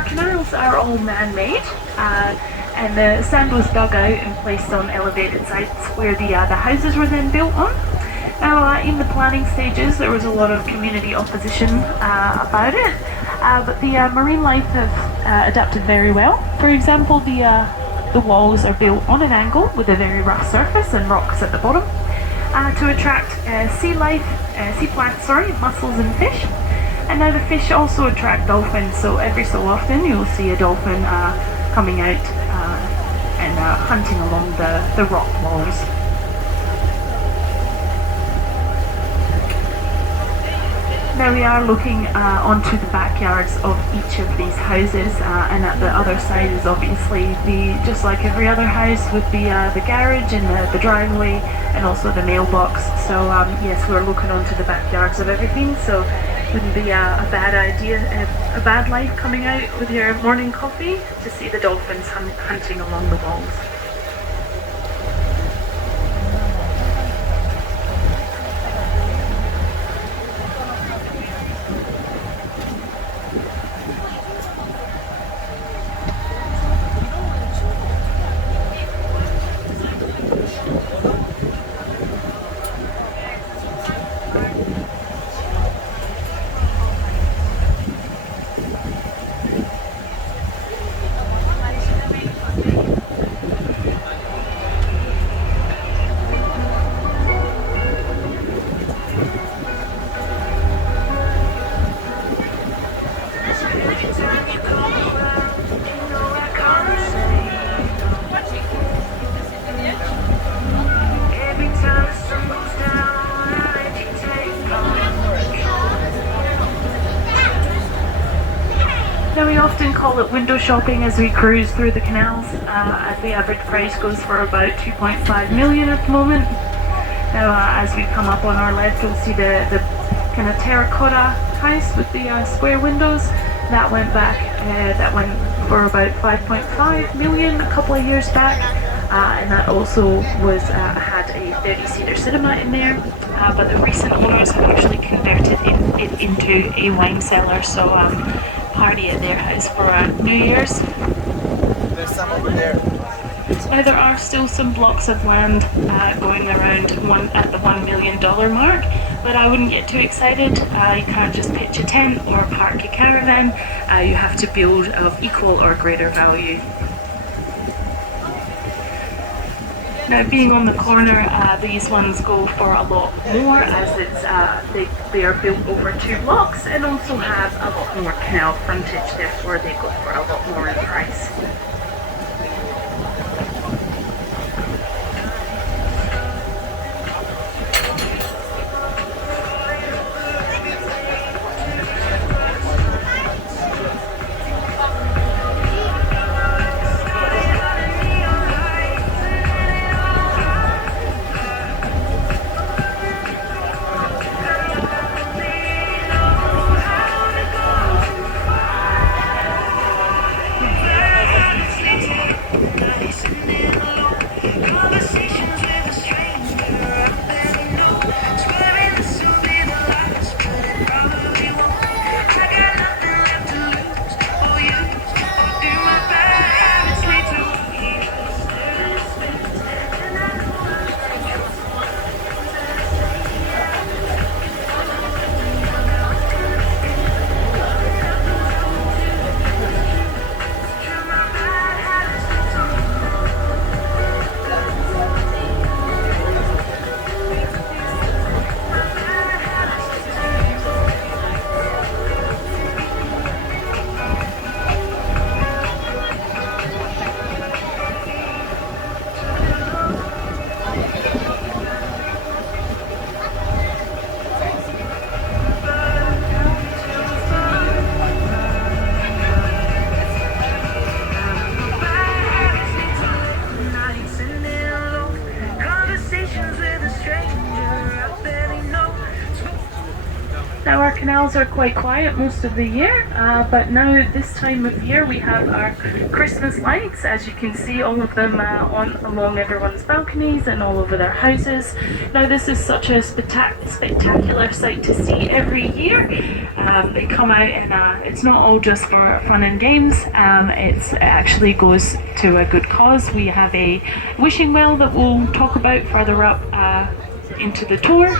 our canals are all man-made, and the sand was dug out and placed on elevated sites where the houses were then built on. Now, in the planning stages, there was a lot of community opposition about it, but the marine life have adapted very well. For example, the walls are built on an angle with a very rough surface and rocks at the bottom to attract sea plants, mussels and fish. And now the fish also attract dolphins, so every so often you'll see a dolphin coming out and hunting along the rock walls. Now we are looking onto the backyards of each of these houses, and at the other side is obviously just like every other house with the garage and the driveway and also the mailbox. So yes, we're looking onto the backyards of everything, so it wouldn't be a bad idea, a bad life coming out with your morning coffee to see the dolphins hunting along the walls. Now we often call it window shopping as we cruise through the canals, as the average price goes for about 2.5 million at the moment. Now as we come up on our left, you'll see the kind of terracotta house with the square windows. That went for about 5.5 million a couple of years back, and that also was had a 30-seater cinema in there, but the recent owners have actually converted it into a wine cellar, so party at their house for New Year's. There's some over there. Now there are still some blocks of land going around at the $1 million mark, but I wouldn't get too excited. You can't just pitch a tent or park a caravan. You have to build of equal or greater value. Now, being on the corner, these ones go for a lot more, as they are built over 2 blocks and also have a lot more canal frontage, therefore they go for a lot more in price. canals are quite quiet most of the year, but now this time of year we have our Christmas lights, as you can see all of them along everyone's balconies and all over their houses. Now this is such a spectacular sight to see every year. They come out and it's not all just for fun and games, it actually goes to a good cause. We have a wishing well that we'll talk about further up into the tour.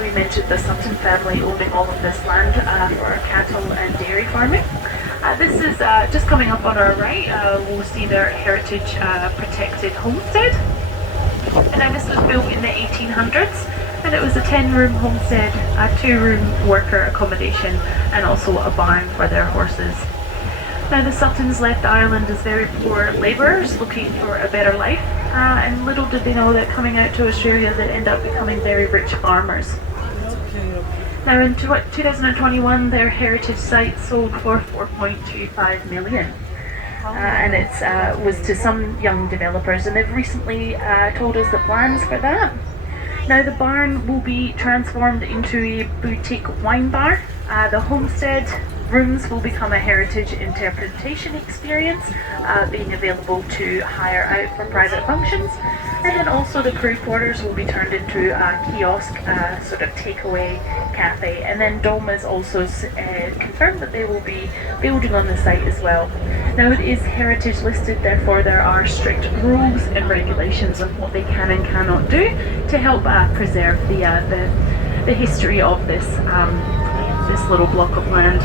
We mentioned the Sutton family owning all of this land for cattle and dairy farming. This is just coming up on our right. We'll see their heritage protected homestead. And now this was built in the 1800s, and it was a 10-room homestead, a 2-room worker accommodation, and also a barn for their horses. Now the Suttons left Ireland as very poor labourers looking for a better life, and little did they know that coming out to Australia they'd end up becoming very rich farmers. Now in 2021 their heritage site sold for 4.25 million. And it was to some young developers, and they've recently told us the plans for that. Now the barn will be transformed into a boutique wine bar. The homestead rooms will become a heritage interpretation experience, being available to hire out for private functions. And then also the crew quarters will be turned into a kiosk, sort of takeaway cafe. And then Dom has also confirmed that they will be building on the site as well. Now it is heritage listed, therefore there are strict rules and regulations of what they can and cannot do to help preserve the history of this this little block of land.